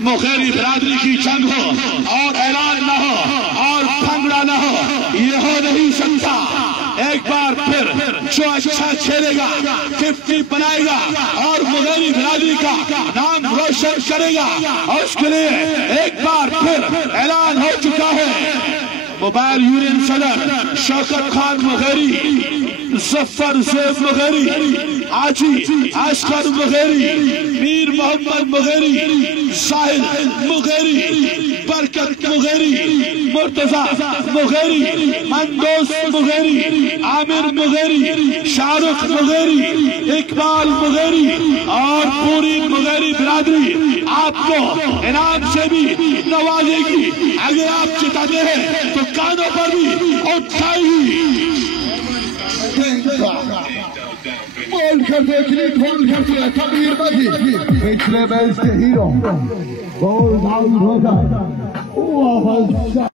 مغیری برادری کی جنگ ہو اور اعلان نہ ہو اور بھنگڑا نہ ہو، یہ ہو نہیں سکتا۔ ایک بار پھر جو اچھا کھیلے گا 50 بنائے گا اور مغیری برادری کا نام روشن کرے گا، اور اس کے لیے ایک بار پھر اعلان ہو چکا ہے۔ موبائل یونین صدر شوکت خان مغیری، ظفر زیب مغیری، حاجی عسکر مغیری، میر محمد مغیری، ساحل مغیری، برکت مغیری، مرتضی مغیری، مندوس مغیری، عامر مغیری، شاہ رخ مغیری، اقبال مغیری اور پوری مغیری برادری آپ کو انعام سے بھی نوازے گی۔ اگر آپ چتاتے ہیں تو کانوں پر بھی اٹھائی ہوئی۔ گول کرتے گول کرتے تقریر بازی پچھلے میچ کے ہیرو گول داؤد ہوگا۔